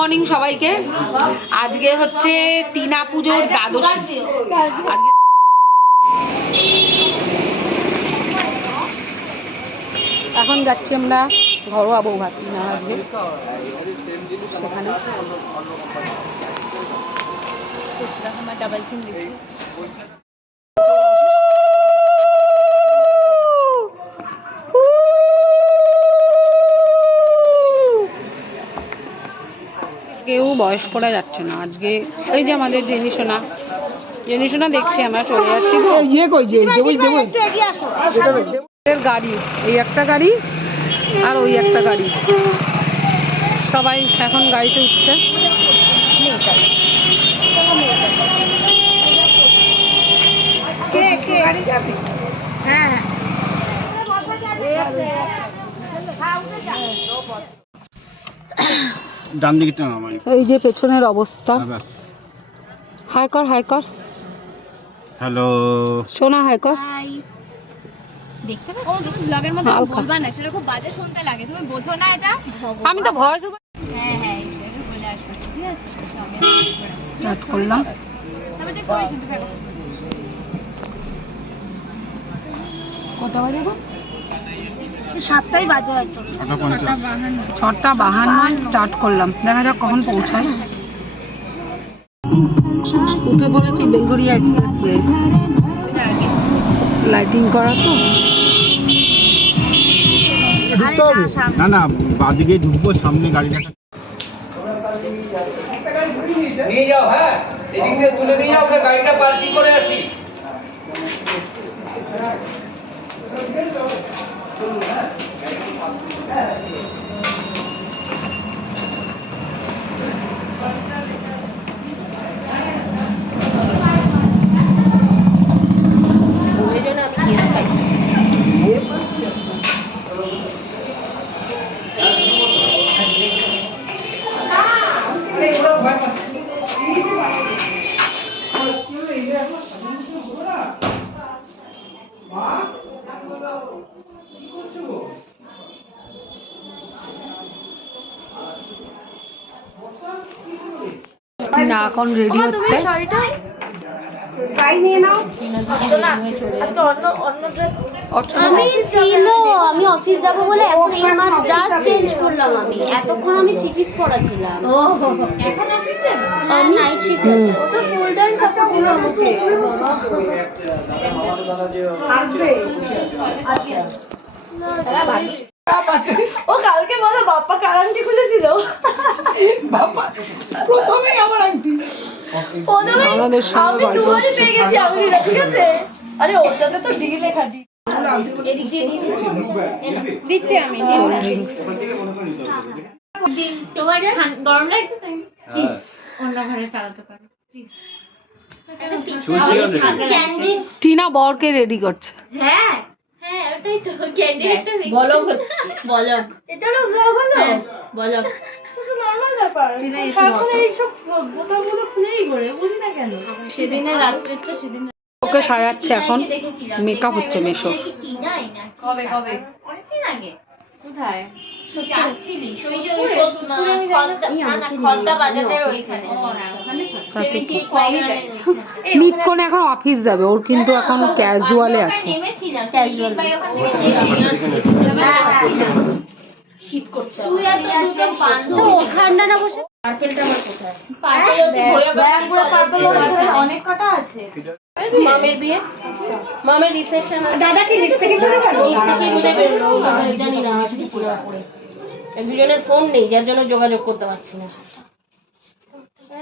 Morning সবাইকে। আজকে হচ্ছে টিনা পুজোর দ্বাদশী। এখন যাচ্ছি আমরা ঘরোয়া বউ ভাত না আজকে সেখানে ডাবল চিন কেউ বয়স্করা যাচ্ছে না আজকে। ওই যে আমাদের জেনিসোনা দেখছি আমরা চলে যাচ্ছি। গাড়ি এই একটা গাড়ি আর ওই একটা গাড়ি, সবাই এখন গাড়িতে উঠছে। হ্যাঁ এই যে পেছনের অবস্থা। হাই কর হ্যালো সোনা, হাই কর। দেখতে পাচ্ছ তুমি ব্লগের মধ্যে বলবা না, সেটা খুব বাজে শুনতে লাগে, তুমি বোঝো না এটা। আমি তো ভয়েস হ্যাঁ এটা বলে আসবে, ঠিক আছে? আমি স্টার্ট করলাম। তবে তুই করিস না, ফেলো। কত বাজে গো? 7টাই বাজে হয়তো। 6:52 স্টার্ট করলাম। দেখা যাক কখন পৌঁছায়। উঠে পড়েছি বেলঘরিয়া এক্সপ্রেসওয়ে। লাইটিং করা তো না বাদিকে ঢুকবো, সামনে গাড়ি দেখা নিয়ে যাও। হ্যাঁ এদিক দিয়ে তুলে নিয়ে যাও, গাড়িটা পার্কিং করে আসি। টিনা এখন রেডি হচ্ছে। আমি অফিস যাবো বলে এখন এই মাস জাস্ট চেঞ্জ করলাম। আমি এতক্ষণ আমি 3 পিস পরা ছিলাম। এখন অফিসে আমি নাইট শিফট আছে। ওটা ফুল টাইম সাথে দিল আমাকে। আসবে আজকে না ভাগিস ও কালকে বলো বাপ্পা কারান্টি খুলেছিল। বাপ্পা প্রথমেই আমার আন্টি আমাদের সঙ্গে আমি দুবারই পেয়ে গেছি আমি, ঠিক আছে? আরে ওটাতে তো ডিগ্রি লেখা দি এদিক দিয়ে দিচ্ছি আমি কোল্ড ড্রিঙ্কস। তোমার গরম লাগছে তাই প্লিজ অন্য ঘরে চালাতে পারো প্লিজ। টিনা বরকে রেডি করছে। হ্যাঁ ওটাই তো ক্যান্ডিডেটটা বলো এটারও ব্লগ হলো। বলো এটা নরমাল ব্যাপার। সারাক্ষণ এই সব বোতামগুলো খুলেই করে বুঝি না কেন। সেদিনের রাত্রেটা সেদিন ওকে সাজাচ্ছে এখন, মেকআপ হচ্ছে মেশো। কবে অনেকদিন আগে। কোথায় যাচ্ছিলি? ওই যে খদ্দা বাজারের ওইখানে। নিতকোণ এখন অফিস যাবে, ওর কিন্তু এখন ক্যাজুয়ালে আছে। শীত করছে। তুই এত দুটো পান তো ওখানটা না বসে। পার্পলটা আমার কোথায়? পার্পল হচ্ছে পার্পল অনেক কটা আছে। মামের বিয়ে, আচ্ছা মামের রিসেপশন। দাদা কি লিস্ট থেকে চলে গেল? লিস্ট থেকে বুঝে বের হলো, জানি না আসলে পুরো পড়ে। দুজনের ফোন নেই যার জন্য যোগাযোগ করতে পারছি না।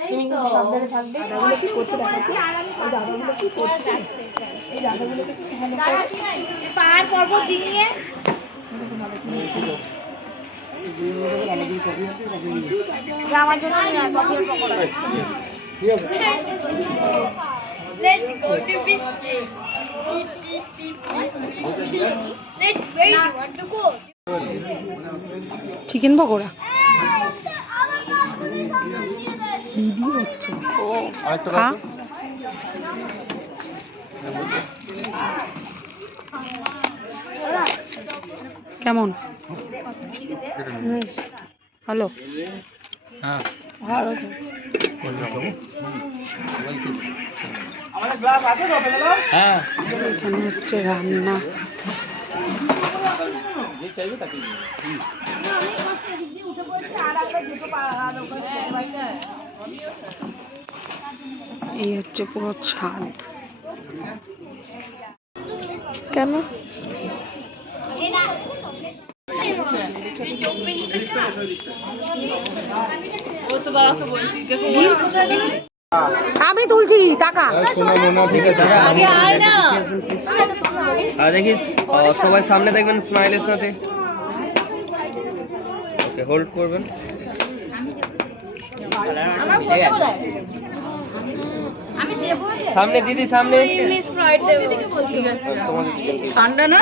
তুমি কি সাবধানে থাকবে? দাদাগুলো কি করছে দেখাচ্ছি। আর দাদাগুলো কি করছে? এই দাদাগুলো কি সেখানে পাহাড় পর্বত দিয়ে আমার জন্য কফির pakora. Let's go to business. Let's wait. You want to go? Chicken pakora video হচ্ছে। খা কেমন? হ্যালো হ্যাঁ এখানে হচ্ছে রান্না। এই হচ্ছে পুরো ছাদ। কেন আমি তুলছি টাকা। আর দেখিস সবাই সামনে দেখবেন, স্মাইলের সাথে। ওকে, হোল্ড করবেন। সামনে দিদি, সামনে। ঠান্ডা না?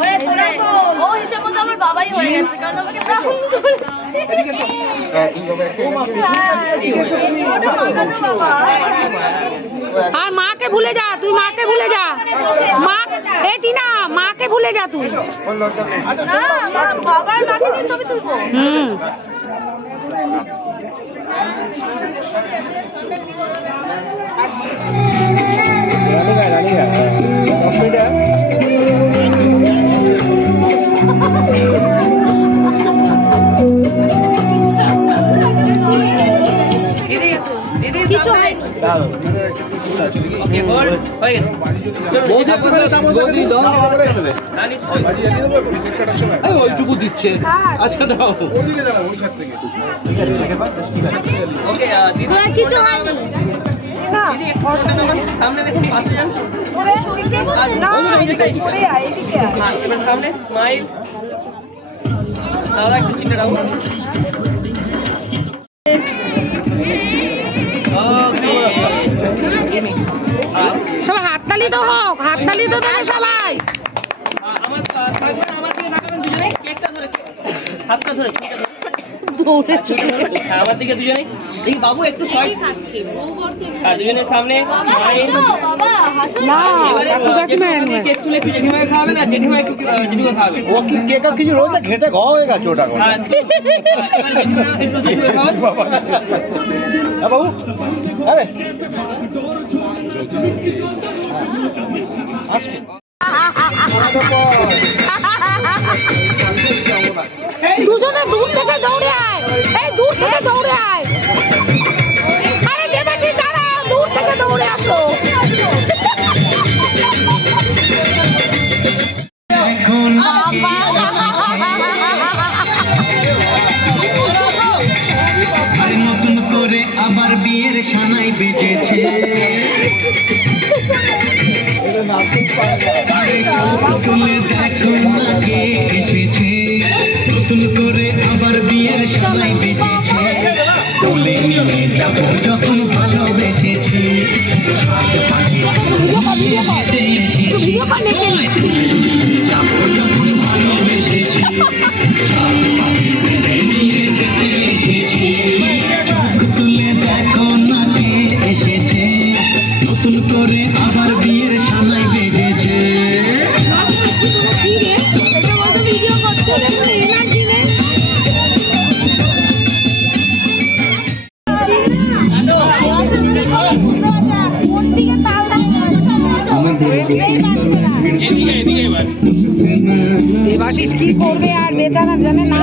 ওরে তোরা তো ও হিসেব মতো আমার বাবাই হয়ে গেছে, কারণ আমাকে ব্রাউন করেছে। আর মাকে ভুলে যা, তুই মাকে ভুলে যা। মা এটি না, মাকে ভুলে যা তুই। না মা, বাবার মাকে নিয়ে ছবি তুলবো। কিছু হয়নি। ওকে, হোল্ড হয়ে গেছে। ওইটুকু দিচ্ছে। আচ্ছা দাও। ওকে দিদি, কিছু হয়নি। দিদি একটু ফোনটা নামান, সামনে দেখুন, পাশে যান। হ্যাঁ, এবার সামনে স্মাইল। দাদা একটু চিন্তা রাখুন। সবাই হাততালি তো হোক, হাততালি তো দেবে সবাই। আমার থাকবেন, আমার দিকে তাকাবেন দুজনে, কেকটা ধরে, হাতটা ধরে, দৌড়ে চলে হ্যাঁ, আমার দিকে দুজনে। দেখি বাবু একটু শর্ট। হ্যাঁ, দুজনের সামনে স্মাইল। না, এবারে কেক তুলে একটু জেঠিমাকে খাওয়াবে না, জেঠিমা একটু জেঠিমা খাওয়াবে। ও কি কেক আর কিছু রয়েছে, ঘেটে ঘ হয়ে গেছে ওটা করে। হ্যাঁ, এবার জেঠিমা একটু জেঠিমা খাওয়াবে। হ্যাঁ বাবু, আরে আসছে। দুজনে দূর থেকে দৌড়ে আয়, এই দূর থেকে দৌড়ে আয়। আরে দেবাশী দাঁড়া, দূর থেকে দৌড়ে আসো। নতুন করে আবার বিয়ের সানাই বেজেছে। তুলে দেখো না কে এসেছে, নতুন করে আবার বিয়ের সানাই বেজেছে। তুলে নিয়ে যাব যখন ভালোবেসেছি, সাত পাখি যেতে এসেছি। যাব যখন ভালোবেসেছি, সাত পাখি নিয়ে যেতে এসেছি। চোখ তুলে দেখো না কে এসেছে, নতুন করে আবার বিয়ের সানাই বেজেছে। দেবাশিস কি করবে আর বেচারা জানে না।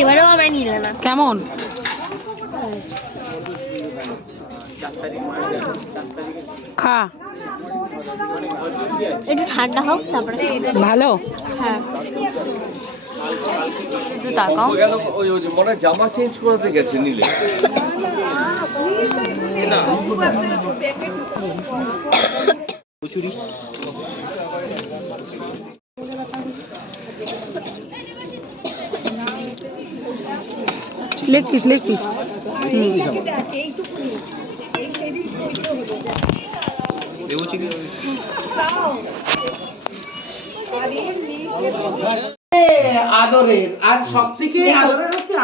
এবারেও আমায় নিলে না। কেমন? খা। একটু ঠান্ডা হোক তারপরে। ভালো? হ্যাঁ। একটু তাকাও। মনে জামা চেঞ্জ করতে গেছে নিলে লেগ পিস, লেগ পিস। আদরের আর সব থেকে আদরের হচ্ছে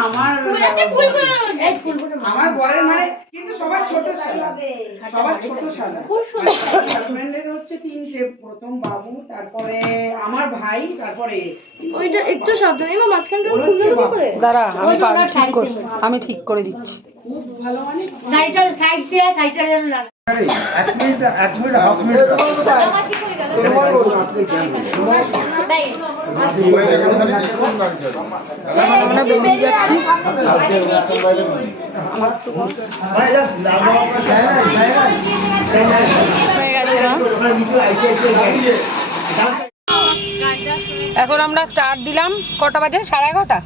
আমার বরের মানে কিন্তু সবার ছোট শালা, সবার ছোট শালা। হাজবেন্ডের হচ্ছে তিনটে, প্রথম বাবু, তারপরে আমার ভাই, তারপরে ওইটা একটু সাবধানে মা, মাঝখানটা খুলতে দেবো করে। দাঁড়া, আমি ঠিক করে দিচ্ছি। খুব ভালো মানে সাইড দিয়ে সাইডটা যেন লাগে। আমরা বেরিয়ে যাচ্ছি। হয়ে গেছে না? এখন আমরা স্টার্ট দিলাম। কটা বাজে? 11:30?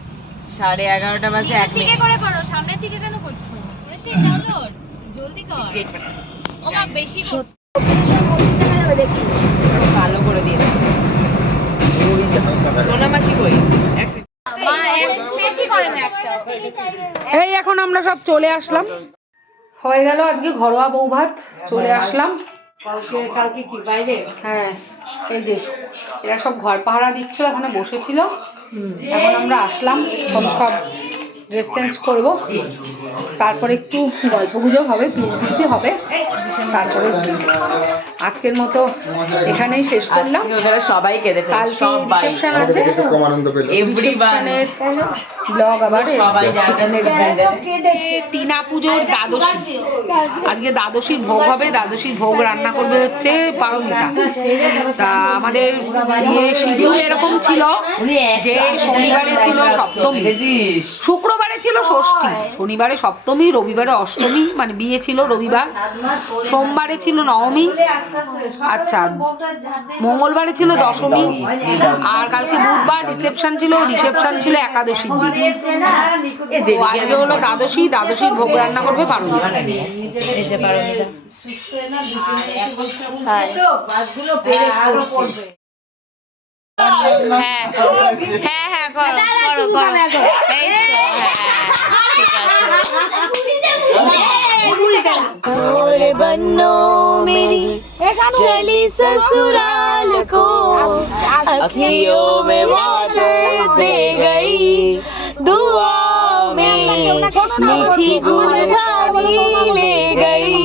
11:30 বাজে। এক মিনিট করে করো, সামনের দিকে কেন করছো? করেছি ডাউনলোড, জলদি কর। 68% ওমা বেশি কর। ভালো করে দিয়ে দাও। সোনামাছি কই? মা শেষই করে না একটা। এই এখন আমরা সব চলে আসলাম। হয়ে গেল আজকে ঘরোয়া বউ ভাত। চলে আসলাম। কালকে কি বাইরে? হ্যাঁ, এই যে এরা সব ঘর পাহারা দিচ্ছিল, এখানে বসেছিল। এখন আমরা আসলাম, সব ড্রেস চেঞ্জ করবো, তারপরে একটু গল্প গুজব হবে, পিসি হবে, তারপরে আজকের মতো এখানেই শেষ করলাম। সবাই কেঁদে ফেলে, কালকে সবাই রিসেপশন আছে, রিসেপশনের ব্লগ আবার সবাই টিনা পুজোর দ্বাদশী। আজকে দ্বাদশীর ভোগ হবে। দ্বাদশীর ভোগ রান্না করবে হচ্ছে পারমিতা। তা আমাদের শিডিউল এরকম ছিল যে শনিবারে ছিল সপ্তমী, শুক্রবারে ছিল ষষ্ঠী, শনিবারে সপ্তমী, রবিবারে অষ্টমী, মানে বিয়ে ছিল রবিবার, সোমবারে ছিল নবমী, আচ্ছা মঙ্গলবারে ছিল দশমী, আর কালকে বুধবার রিসেপশন ছিল। রিসেপশন ছিল একাদশীর দিন। আজকে হলো দ্বাদশী। দ্বাদশীর ভোগ রান্না করবে পারমিতা। হ্যাঁ হ্যাঁ হ্যাঁ করো করো। এই তো और बन्नो मेरी चली ससुराल को, अखियों में वाटर दे गई, दुआओं में मीठी गुड़धानी ले गई।